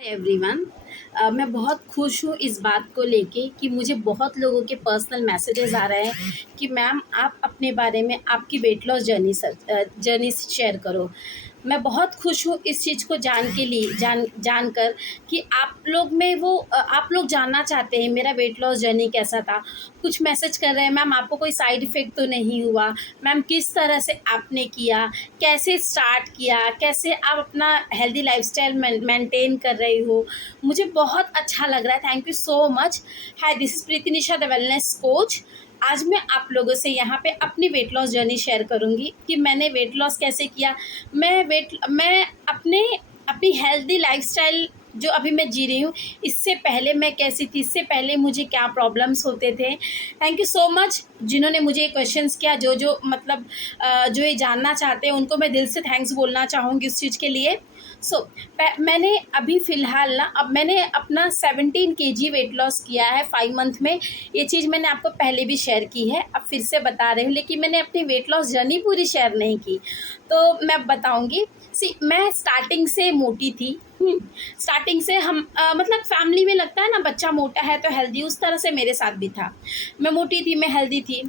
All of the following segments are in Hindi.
एवरीवन। मैं बहुत खुश हूँ इस बात को लेके कि मुझे बहुत लोगों के पर्सनल मैसेजेस आ रहे हैं कि मैम आप अपने बारे में आपकी वेट लॉस जर्नी शेयर करो। मैं बहुत खुश हूँ इस चीज़ को जानकर कि आप लोग में आप लोग जानना चाहते हैं मेरा वेट लॉस जर्नी कैसा था। कुछ मैसेज कर रहे हैं, मैम आपको कोई साइड इफ़ेक्ट तो नहीं हुआ, मैम किस तरह से आपने किया, कैसे स्टार्ट किया, कैसे आप अपना हेल्दी लाइफस्टाइल मेंटेन कर रही हो। मुझे बहुत अच्छा लग रहा है, thank you so much. Hi, this is Preeti Nisha the wellness coach. आज मैं आप लोगों से यहाँ पे अपनी वेट लॉस जर्नी शेयर करूँगी कि मैंने वेट लॉस कैसे किया। मैं अपनी हेल्दी लाइफस्टाइल जो अभी मैं जी रही हूँ, इससे पहले मैं कैसी थी, इससे पहले मुझे क्या प्रॉब्लम्स होते थे। थैंक यू सो मच जिन्होंने मुझे क्वेश्चंस किया, जो मतलब जो ये जानना चाहते हैं उनको मैं दिल से थैंक्स बोलना चाहूँगी इस चीज़ के लिए। मैंने अभी फ़िलहाल ना अब मैंने अपना 17 केजी वेट लॉस किया है 5 मंथ में। ये चीज़ मैंने आपको पहले भी शेयर की है, अब फिर से बता रही हूँ, लेकिन मैंने अपनी वेट लॉस जर्नी पूरी शेयर नहीं की, तो मैं बताऊँगी। मैं स्टार्टिंग से मोटी थी। स्टार्टिंग से हम मतलब फैमिली में लगता है ना बच्चा मोटा है तो हेल्दी, उस तरह से मेरे साथ भी था। मैं मोटी थी, मैं हेल्दी थी,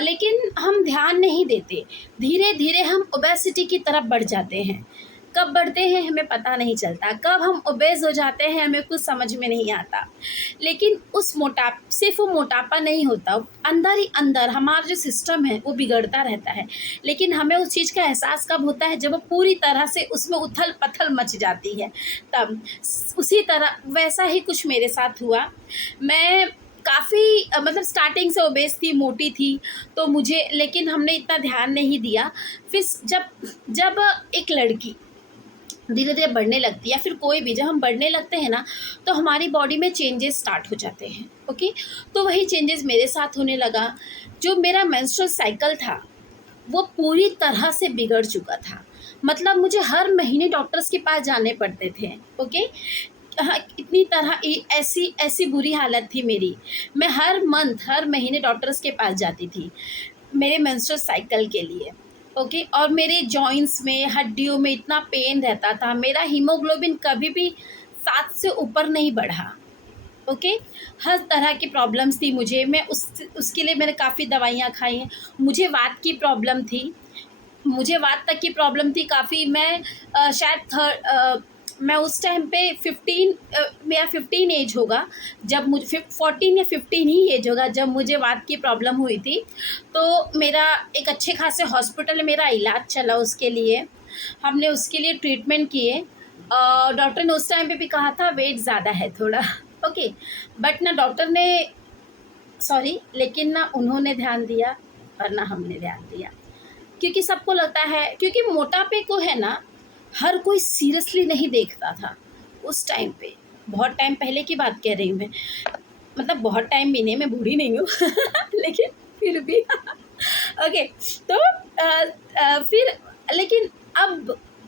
लेकिन हम ध्यान नहीं देते। धीरे धीरे हम ओबेसिटी की तरफ बढ़ जाते हैं। कब बढ़ते हैं हमें पता नहीं चलता, कब हम ओबेस हो जाते हैं हमें कुछ समझ में नहीं आता। लेकिन सिर्फ वो मोटापा नहीं होता, अंदर ही अंदर हमारा जो सिस्टम है वो बिगड़ता रहता है। लेकिन हमें उस चीज़ का एहसास कब होता है, जब वो पूरी तरह से उसमें उथल पथल मच जाती है तब। उसी तरह वैसा ही कुछ मेरे साथ हुआ। मैं काफ़ी मतलब स्टार्टिंग से ओबेस थी, मोटी थी, तो मुझे, लेकिन हमने इतना ध्यान नहीं दिया। फिर जब जब एक लड़की धीरे धीरे बढ़ने लगती है, या फिर कोई भी, जब हम बढ़ने लगते हैं ना, तो हमारी बॉडी में चेंजेस स्टार्ट हो जाते हैं। ओके, तो वही चेंजेस मेरे साथ होने लगा। जो मेरा मेंस्ट्रुअल साइकिल था वो पूरी तरह से बिगड़ चुका था। मतलब मुझे हर महीने डॉक्टर्स के पास जाने पड़ते थे। ओके, हाँ, इतनी तरह ऐसी ऐसी बुरी हालत थी मेरी। मैं हर महीने डॉक्टर्स के पास जाती थी मेरे मेंस्ट्रुअल साइकिल के लिए। ओके, और मेरे जॉइंट्स में, हड्डियों में इतना पेन रहता था। मेरा हीमोग्लोबिन कभी भी 7 से ऊपर नहीं बढ़ा। ओके, हर तरह की प्रॉब्लम्स थी मुझे। मैं उसके लिए मैंने काफ़ी दवाइयाँ खाई हैं। मुझे वात की प्रॉब्लम थी, मुझे वात तक की प्रॉब्लम थी काफ़ी। मैं उस टाइम पे 15 मेरा 15 एज होगा, जब मुझे 14 या 15 ही एज होगा जब मुझे वात की प्रॉब्लम हुई थी। तो मेरा एक अच्छे खासे हॉस्पिटल में मेरा इलाज चला उसके लिए। हमने उसके लिए ट्रीटमेंट किए। डॉक्टर ने उस टाइम पे भी कहा था वेट ज़्यादा है थोड़ा। ओके, बट ना डॉक्टर ने, सॉरी, लेकिन ना उन्होंने ध्यान दिया और ना हमने ध्यान दिया। क्योंकि सबको लगता है, क्योंकि मोटापे को है ना हर कोई सीरियसली नहीं देखता था उस टाइम पे। बहुत टाइम पहले की बात कह रही हूँ मैं, मतलब बहुत टाइम भी नहीं, मैं बूढ़ी नहीं हूँ लेकिन फिर भी ओके। तो फिर लेकिन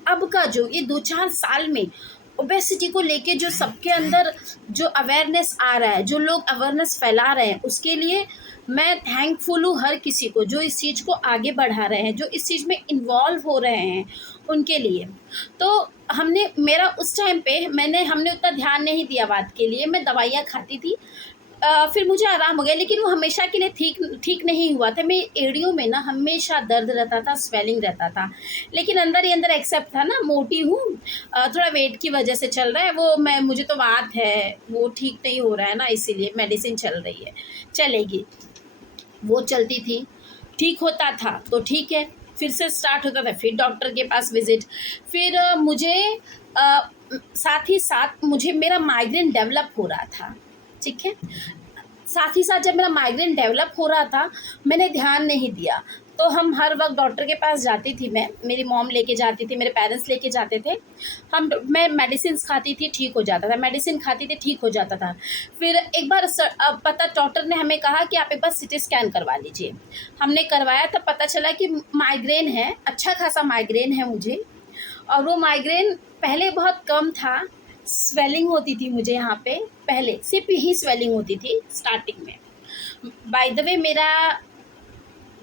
अब का जो ये 2-4 साल में ओबेसिटी को लेके जो सबके अंदर जो अवेयरनेस आ रहा है, जो लोग अवेयरनेस फैला रहे हैं, उसके लिए मैं थैंकफुल हूँ हर किसी को जो इस चीज़ को आगे बढ़ा रहे हैं, जो इस चीज़ में इन्वॉल्व हो रहे हैं, उनके लिए। तो हमने उतना ध्यान नहीं दिया बात के लिए। मैं दवाइयाँ खाती थी, फिर मुझे आराम हो गया, लेकिन वो हमेशा के लिए ठीक ठीक नहीं हुआ था। मेरी एड़ियों में ना हमेशा दर्द रहता था, स्वेलिंग रहता था, लेकिन अंदर ही अंदर एक्सेप्ट था ना, मोटी हूँ, थोड़ा वेट की वजह से चल रहा है वो, मुझे तो बात है, वो ठीक नहीं हो रहा है ना, इसीलिए मेडिसिन चल रही है, चलेगी। वो चलती थी, ठीक होता था तो ठीक है, फिर से स्टार्ट होता था, फिर डॉक्टर के पास विज़िट। फिर साथ ही साथ मुझे मेरा माइग्रेन डेवलप हो रहा था, ठीक है। साथ ही साथ जब मेरा माइग्रेन डेवलप हो रहा था, मैंने ध्यान नहीं दिया। तो हम हर वक्त डॉक्टर के पास जाती थी, मेरी मॉम लेके जाती थी, मेरे पेरेंट्स लेके जाते थे। मैं मेडिसिन खाती थी, ठीक हो जाता था, मेडिसिन खाती थी, ठीक हो जाता था। फिर एक बार डॉक्टर ने हमें कहा कि आप एक बार सिटी स्कैन करवा लीजिए। हमने करवाया, तब पता चला कि माइग्रेन है, अच्छा खासा माइग्रेन है मुझे। और वो माइग्रेन पहले बहुत कम था, स्वेलिंग होती थी मुझे यहाँ पे, पहले सिर्फ यही स्वेलिंग होती थी स्टार्टिंग में। बाय द वे मेरा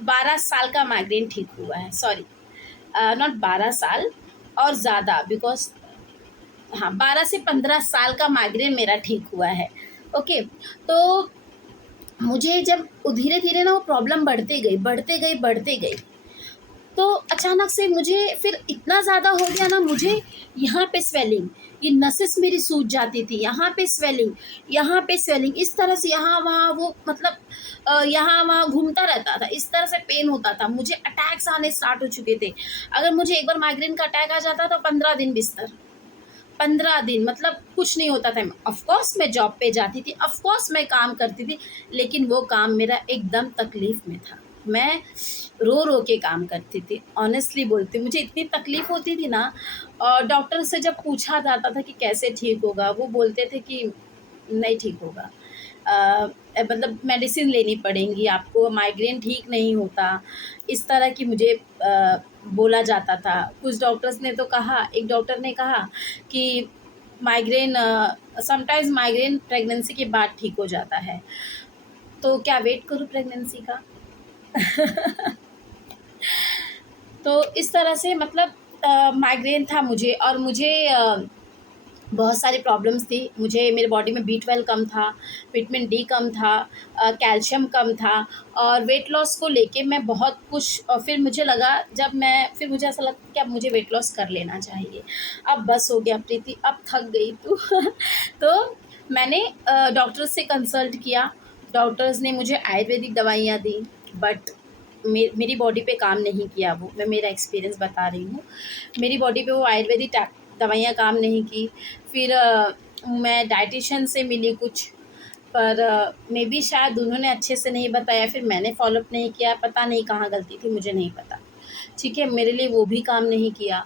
12 साल का माइग्रेन ठीक हुआ है, सॉरी, नॉट 12 साल, और ज़्यादा, बिकॉज हाँ, 12 से 15 साल का माइग्रेन मेरा ठीक हुआ है। ओके, तो मुझे जब धीरे-धीरे ना वो प्रॉब्लम बढ़ती गई, बढ़ते गई, बढ़ते गई। तो अचानक से मुझे फिर इतना ज़्यादा हो गया ना, मुझे यहाँ पे स्वेलिंग, ये नसेस मेरी सूज जाती थी, यहाँ पे स्वेलिंग, यहाँ पे स्वेलिंग, इस तरह से यहाँ वहाँ वो मतलब यहाँ वहाँ घूमता रहता था, इस तरह से पेन होता था। मुझे अटैक्स आने स्टार्ट हो चुके थे। अगर मुझे एक बार माइग्रेन का अटैक आ जाता तो 15 दिन बिस्तर, 15 दिन मतलब कुछ नहीं होता था। ऑफ कोर्स मैं जॉब पे जाती थी, ऑफ कोर्स मैं काम करती थी, लेकिन वो काम मेरा एकदम तकलीफ़ में था। मैं रो रो के काम करती थी, ऑनेस्टली बोलती हूँ। मुझे इतनी तकलीफ़ होती थी ना, और डॉक्टर से जब पूछा जाता था कि कैसे ठीक होगा, वो बोलते थे कि नहीं ठीक होगा, मतलब मेडिसिन लेनी पड़ेंगी आपको, माइग्रेन ठीक नहीं होता, इस तरह की मुझे बोला जाता था। कुछ डॉक्टर्स ने तो कहा, एक डॉक्टर ने कहा कि माइग्रेन समटाइम्स माइग्रेन प्रेगनेंसी के बाद ठीक हो जाता है। तो क्या वेट करूँ प्रेगनेंसी का? तो इस तरह से मतलब माइग्रेन था मुझे, और मुझे बहुत सारी प्रॉब्लम्स थी। मुझे मेरे बॉडी में B12 कम था, विटामिन डी कम था, कैल्शियम कम था, और वेट लॉस को लेके मैं बहुत कुछ, और फिर मुझे लगा, जब मैं फिर मुझे ऐसा लगा कि अब मुझे वेट लॉस कर लेना चाहिए। अब बस हो गया प्रीति, अब थक गई तू। तो मैंने डॉक्टर से कंसल्ट किया। डॉक्टर्स ने मुझे आयुर्वेदिक दवाइयाँ दी, बट मेरी बॉडी पे काम नहीं किया वो। मैं मेरा एक्सपीरियंस बता रही हूँ। मेरी बॉडी पे वो आयुर्वेदिक दवाइयाँ काम नहीं की। फिर मैं डायटीशियन से मिली कुछ, पर मे बी शायद उन्होंने अच्छे से नहीं बताया, फिर मैंने फ़ॉलोअप नहीं किया, पता नहीं कहाँ गलती थी, मुझे नहीं पता। ठीक है, मेरे लिए वो भी काम नहीं किया।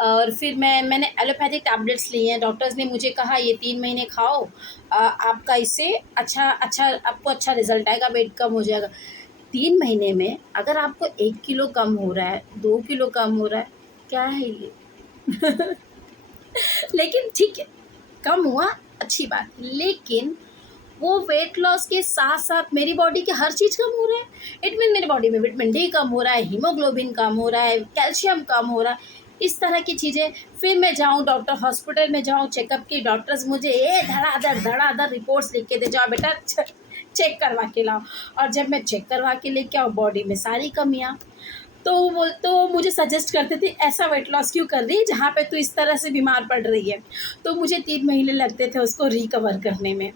और फिर मैंने एलोपैथिक टैबलेट्स ली हैं। डॉक्टर्स ने मुझे कहा ये 3 महीने खाओ, आपका इससे आपको अच्छा रिज़ल्ट आएगा, वेट कम हो जाएगा। 3 महीने में अगर आपको 1 किलो कम हो रहा है, 2 किलो कम हो रहा है, क्या है ये? लेकिन ठीक है, कम हुआ, अच्छी बात। लेकिन वो वेट लॉस के साथ-साथ मेरी बॉडी के हर चीज़ कम हो रहा है। इट मीन मेरी बॉडी में विटामिन डी कम हो रहा है, हीमोग्लोबिन कम हो रहा है, कैल्शियम कम हो रहा है, इस तरह की चीज़ें। फिर मैं जाऊँ डॉक्टर, हॉस्पिटल में जाऊँ चेकअप की, डॉक्टर्स मुझे धड़ाधड़ रिपोर्ट्स लिख के दे, जाओ बेटा चेक करवा के लाओ। और जब मैं चेक करवा के लेके आऊँ, बॉडी में सारी कमियाँ। तो मुझे सजेस्ट करते थे, ऐसा वेट लॉस क्यों कर रही है जहाँ पे तू इस तरह से बीमार पड़ रही है। तो मुझे 3 महीने लगते थे उसको रिकवर करने में।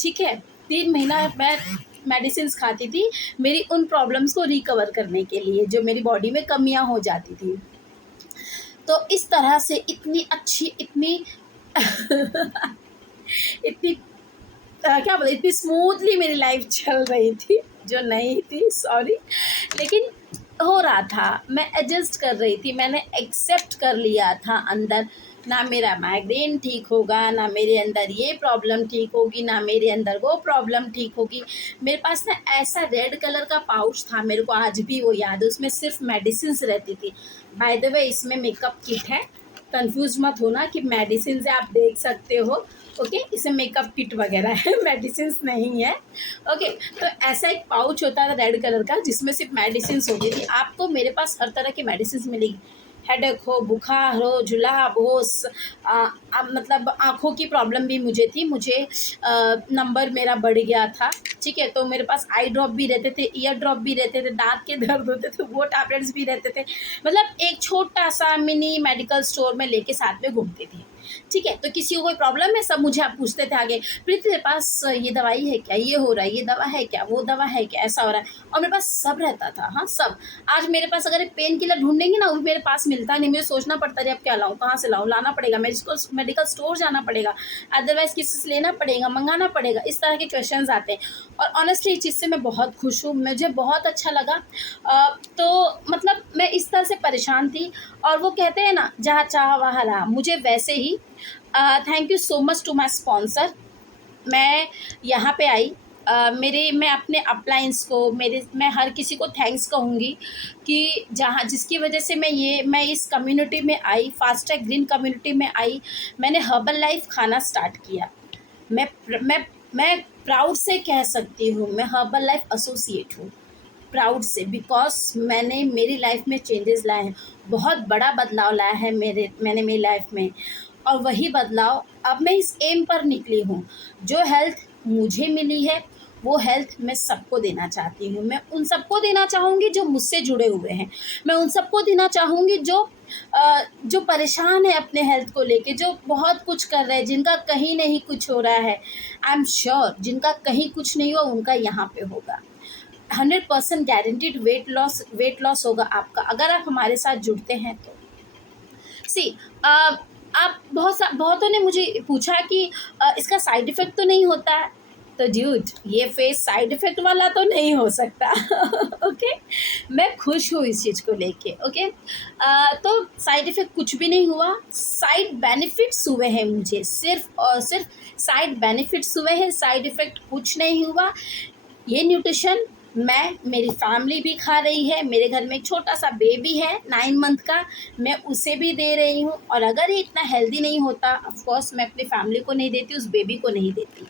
ठीक है, 3 महीना मैं मेडिसिन्स खाती थी, मेरी उन प्रॉब्लम्स को रिकवर करने के लिए, जो मेरी बॉडी में कमियाँ हो जाती थी। तो इस तरह से इतनी अच्छी, इतनी इतनी क्या बोले, इतनी स्मूथली मेरी लाइफ चल रही थी, जो नहीं थी, सॉरी। लेकिन हो रहा था, मैं एडजस्ट कर रही थी, मैंने एक्सेप्ट कर लिया था अंदर। ना मेरा माइग्रेन ठीक होगा, ना मेरे अंदर ये प्रॉब्लम ठीक होगी, ना मेरे अंदर वो प्रॉब्लम ठीक होगी। मेरे पास ना ऐसा रेड कलर का पाउच था, मेरे को आज भी वो याद है, उसमें सिर्फ मेडिसिन्स रहती थी। बाय द वे, इसमें मेकअप किट है, कंफ्यूज मत होना कि मेडिसिन है, आप देख सकते हो। ओके, इसमें मेकअप किट वगैरह है, मेडिसिन नहीं है। ओके, तो ऐसा एक पाउच होता था रेड कलर का, जिसमें सिर्फ मेडिसिन होती थी। आपको मेरे पास हर तरह की मेडिसिन मिलेगी, हेडेक हो, बुखार हो, जुलाब हो, मतलब आँखों की प्रॉब्लम भी मुझे थी। मुझे नंबर मेरा बढ़ गया था। ठीक है, तो मेरे पास आई ड्रॉप भी रहते थे, ईयर ड्रॉप भी रहते थे, दाँत के दर्द होते थे, वो टैबलेट्स भी रहते थे। मतलब एक छोटा-सा मिनी मेडिकल स्टोर में लेके साथ में घूमती थी। ठीक है, तो किसी को कोई प्रॉब्लम है, सब मुझे आप पूछते थे आगे, प्रीति तेरे पास ये दवाई है क्या? ये हो रहा है, ये दवा है क्या? वो दवा है क्या? ऐसा हो रहा है। और मेरे पास सब रहता था, हाँ, सब। आज मेरे पास अगर पेन किलर ढूँढेंगे ना, वो मेरे पास मिलता नहीं, मुझे सोचना पड़ता है अब क्या लाऊँ, कहाँ से लाऊँ? लाना पड़ेगा, मेडिकल स्टोर जाना पड़ेगा, अदरवाइज़ किसी से लेना पड़ेगा, मँगाना पड़ेगा, इस तरह के क्वेश्चंस आते हैं। और ऑनेस्टली इस चीज़ से मैं बहुत खुश हूँ, मुझे बहुत अच्छा लगा। तो मतलब मैं इस तरह से परेशान थी, और वो कहते हैं ना, जहाँ चाह वहाँ राह, मुझे वैसे ही। Thank you so much to my sponsor. मैं यहाँ पे आई, मैं अपने अपलाइंस को, मैं हर किसी को थैंक्स कहूँगी कि जहाँ जिसकी वजह से मैं इस कम्युनिटी में आई, फास्ट ट्रैक ग्रीन कम्युनिटी में आई। मैंने हर्बल लाइफ खाना स्टार्ट किया। मैं मैं मैं प्राउड से कह सकती हूँ, मैं हर्बल लाइफ एसोसिएट हूँ, प्राउड से, बिकॉज़ मैंने मेरी लाइफ में चेंजेस लाए हैं, बहुत बड़ा बदलाव लाया है मैंने मेरी लाइफ में। और वही बदलाव अब मैं इस एम पर निकली हूँ। जो हेल्थ मुझे मिली है वो हेल्थ मैं सबको देना चाहती हूँ। मैं उन सबको देना चाहूँगी जो मुझसे जुड़े हुए हैं। मैं उन सबको देना चाहूँगी जो परेशान है अपने हेल्थ को लेके, जो बहुत कुछ कर रहे हैं, जिनका कहीं नहीं कुछ हो रहा है। आई एम श्योर जिनका कहीं कुछ नहीं हुआ उनका यहाँ पे होगा। 100% गारंटीड वेट लॉस होगा आपका अगर आप हमारे साथ जुड़ते हैं तो। सी आप बहुतों ने मुझे पूछा कि इसका साइड इफ़ेक्ट तो नहीं होता है। तो ड्यूड, ये फेस साइड इफ़ेक्ट वाला तो नहीं हो सकता। ओके, मैं खुश हूँ इस चीज़ को लेके। ओके, तो साइड इफ़ेक्ट कुछ भी नहीं हुआ, साइड बेनिफिट्स हुए हैं मुझे, सिर्फ़ और सिर्फ साइड बेनिफिट्स हुए हैं, साइड इफ़ेक्ट कुछ नहीं हुआ। ये न्यूट्रिशन मेरी फैमिली भी खा रही है। मेरे घर में एक छोटा सा बेबी है 9 मंथ का, मैं उसे भी दे रही हूँ। और अगर ये इतना हेल्दी नहीं होता, ऑफ कोर्स मैं अपनी फैमिली को नहीं देती, उस बेबी को नहीं देती,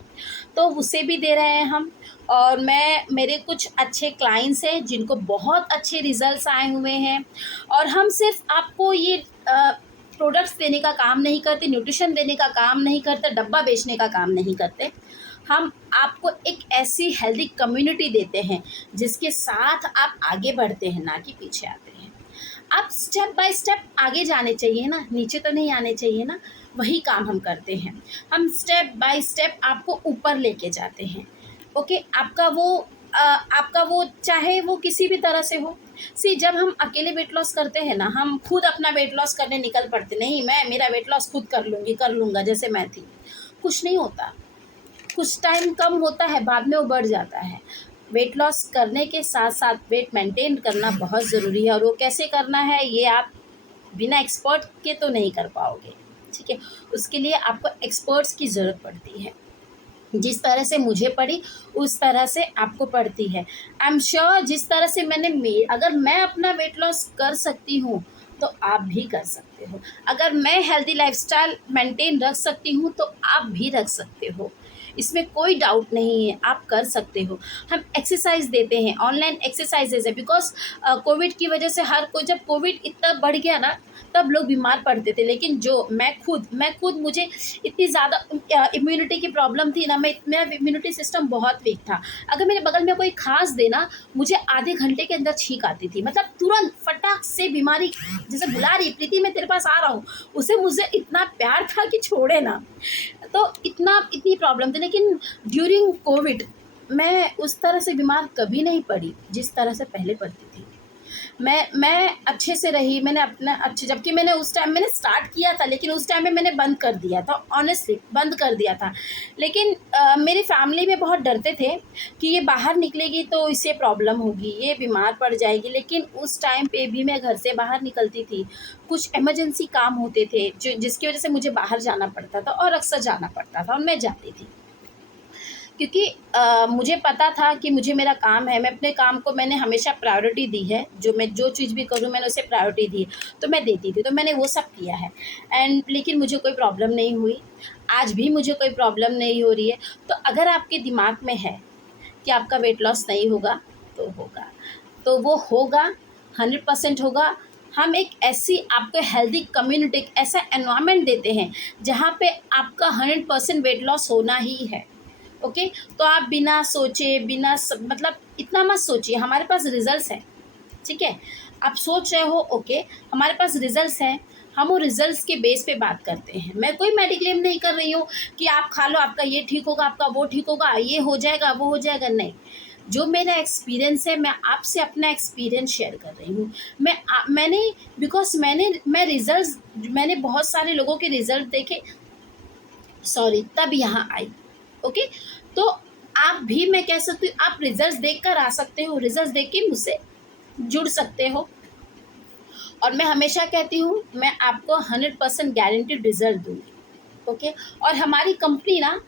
तो उसे भी दे रहे हैं हम। और मेरे कुछ अच्छे क्लाइंट्स हैं जिनको बहुत अच्छे रिजल्ट्स आए हुए हैं। और हम सिर्फ आपको ये प्रोडक्ट्स देने का काम नहीं करते, न्यूट्रिशन देने का काम नहीं करते, डब्बा बेचने का काम नहीं करते। हम आपको एक ऐसी हेल्दी कम्युनिटी देते हैं जिसके साथ आप आगे बढ़ते हैं, ना कि पीछे आते हैं। आप स्टेप बाय स्टेप आगे जाने चाहिए ना, नीचे तो नहीं आने चाहिए ना। वही काम हम करते हैं। हम स्टेप बाय स्टेप आपको ऊपर लेके जाते हैं। ओके, आपका वो चाहे वो किसी भी तरह से हो। जब हम अकेले वेट लॉस करते हैं ना, हम खुद अपना वेट लॉस करने निकल पड़ते, नहीं मैं मेरा वेट लॉस खुद कर लूँगा जैसे मैं थी। कुछ नहीं होता, कुछ टाइम कम होता है, बाद में वो बढ़ जाता है। वेट लॉस करने के साथ साथ वेट मेंटेन करना बहुत ज़रूरी है। और वो कैसे करना है ये आप बिना एक्सपर्ट के तो नहीं कर पाओगे। ठीक है, उसके लिए आपको एक्सपर्ट्स की ज़रूरत पड़ती है। जिस तरह से मुझे पड़ी उस तरह से आपको पड़ती है। आई एम श्योर जिस तरह से अगर मैं अपना वेट लॉस कर सकती हूँ तो आप भी कर सकते हो। अगर मैं हेल्दी लाइफस्टाइल मेंटेन रख सकती हूँ तो आप भी रख सकते हो। इसमें कोई डाउट नहीं है, आप कर सकते हो। हम एक्सरसाइज देते हैं, ऑनलाइन एक्सरसाइजेज है। बिकॉज कोविड की वजह से हर कोई, जब कोविड इतना बढ़ गया ना तब लोग बीमार पड़ते थे। लेकिन जो मैं खुद मुझे इतनी ज़्यादा इम्यूनिटी की प्रॉब्लम थी ना, मेरा इम्यूनिटी सिस्टम बहुत वीक था। अगर मेरे बगल में कोई खांस देना, मुझे आधे घंटे के अंदर छींक आती थी। मतलब तुरंत फटाक से बीमारी जैसे बुला रही, प्रीति मैं तेरे पास आ रहा हूँ, उसे मुझे इतना प्यार था कि छोड़े ना। तो इतनी प्रॉब्लम थी। लेकिन ड्यूरिंग कोविड मैं उस तरह से बीमार कभी नहीं पड़ी जिस तरह से पहले पड़ती थी। मैं अच्छे से रही। मैंने अपना जबकि मैंने उस टाइम मैंने स्टार्ट किया था, लेकिन उस टाइम में मैंने बंद कर दिया था, ऑनेस्टली बंद कर दिया था। लेकिन मेरी फैमिली में बहुत डरते थे कि ये बाहर निकलेगी तो इसे प्रॉब्लम होगी, ये बीमार पड़ जाएगी। लेकिन उस टाइम पे भी मैं घर से बाहर निकलती थी, कुछ इमरजेंसी काम होते थे जिसकी वजह से मुझे बाहर जाना पड़ता था, और अक्सर जाना पड़ता था, और मैं जाती थी। क्योंकि मुझे पता था कि मुझे मेरा काम है, मैं अपने काम को मैंने हमेशा प्रायोरिटी दी है। जो चीज़ भी करूँ मैंने उसे प्रायोरिटी दी है, तो मैं देती थी, तो मैंने वो सब किया है। लेकिन मुझे कोई प्रॉब्लम नहीं हुई, आज भी मुझे कोई प्रॉब्लम नहीं हो रही है। तो अगर आपके दिमाग में है कि आपका वेट लॉस नहीं होगा तो होगा, तो वो होगा, 100% होगा। हम एक ऐसी आपको हेल्दी कम्युनिटी, एक ऐसा एनवायरनमेंट देते हैं जहाँ पे आपका 100% वेट लॉस होना ही है। ओके, तो आप बिना सोचे मतलब इतना मत सोचिए, हमारे पास रिजल्ट्स हैं। ठीक है, आप सोच रहे हो ओके हमारे पास रिजल्ट्स हैं, हम वो रिजल्ट्स के बेस पे बात करते हैं। मैं कोई मेडिक्लेम नहीं कर रही हूँ कि आप खा लो आपका ये ठीक होगा, आपका वो ठीक होगा, ये हो जाएगा वो हो जाएगा, नहीं। जो मेरा एक्सपीरियंस है, मैं आपसे अपना एक्सपीरियंस शेयर कर रही हूँ। मैं रिजल्ट्स, मैंने बहुत सारे लोगों के रिजल्ट देखे, तब यहाँ आई। ओके, तो आप भी, मैं कह सकती हूँ, आप रिजल्ट्स देख कर आ सकते हो, रिजल्ट्स देख के मुझसे जुड़ सकते हो। और मैं हमेशा कहती हूँ मैं आपको 100% गारंटीड रिजल्ट दूँगी। ओके, और हमारी कंपनी ना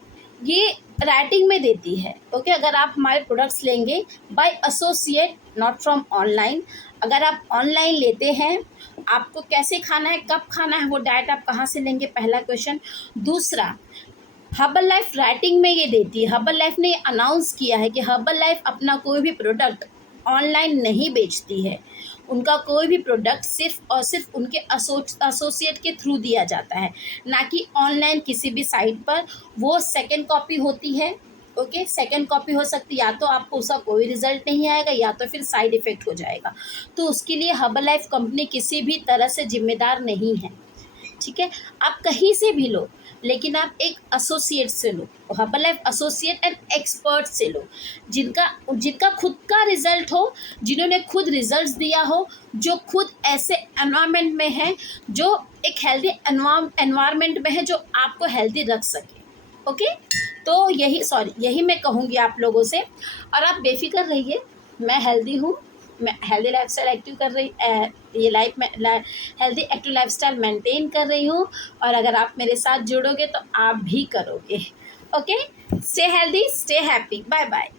ये राइटिंग में देती है। ओके, अगर आप हमारे प्रोडक्ट्स लेंगे by associate, not from online. अगर आप ऑनलाइन लेते हैं, आपको कैसे खाना है, कब खाना है, वो डाइट आप कहाँ से लेंगे, पहला क्वेश्चन। दूसरा, हर्बल लाइफ राइटिंग में ये देती है। हर्बल लाइफ ने अनाउंस किया है कि हर्बल लाइफ अपना कोई भी प्रोडक्ट ऑनलाइन नहीं बेचती है। उनका कोई भी प्रोडक्ट सिर्फ़ और सिर्फ़ उनके एसोसिएट के थ्रू दिया जाता है, ना कि ऑनलाइन किसी भी साइट पर। वो सेकंड कॉपी होती है। ओके, सेकंड कॉपी हो सकती है, या तो आपको उसका कोई रिज़ल्ट नहीं आएगा या तो फिर साइड इफ़ेक्ट हो जाएगा। तो उसके लिए हर्बललाइफ कंपनी किसी भी तरह से ज़िम्मेदार नहीं है। ठीक है, आप कहीं से भी लो, लेकिन आप एक एसोसिएट से लो, हर्बललाइफ एसोसिएट एंड एक्सपर्ट से लो, जिनका जिनका खुद का रिजल्ट हो, जिन्होंने खुद रिजल्ट्स दिया हो, जो खुद ऐसे एनवायरनमेंट में है, जो एक हेल्दी एनवायरनमेंट में है, जो आपको हेल्दी रख सके। ओके, तो यही मैं कहूँगी आप लोगों से। और आप बेफिक्र रहिए, मैं हेल्दी हूँ, मैं हेल्दी लाइफस्टाइल एक्टिव कर रही ये लाइफ में हेल्दी एक्टिव लाइफस्टाइल मेंटेन कर रही हूँ। और अगर आप मेरे साथ जुड़ोगे तो आप भी करोगे। Okay, stay healthy, stay happy, bye bye.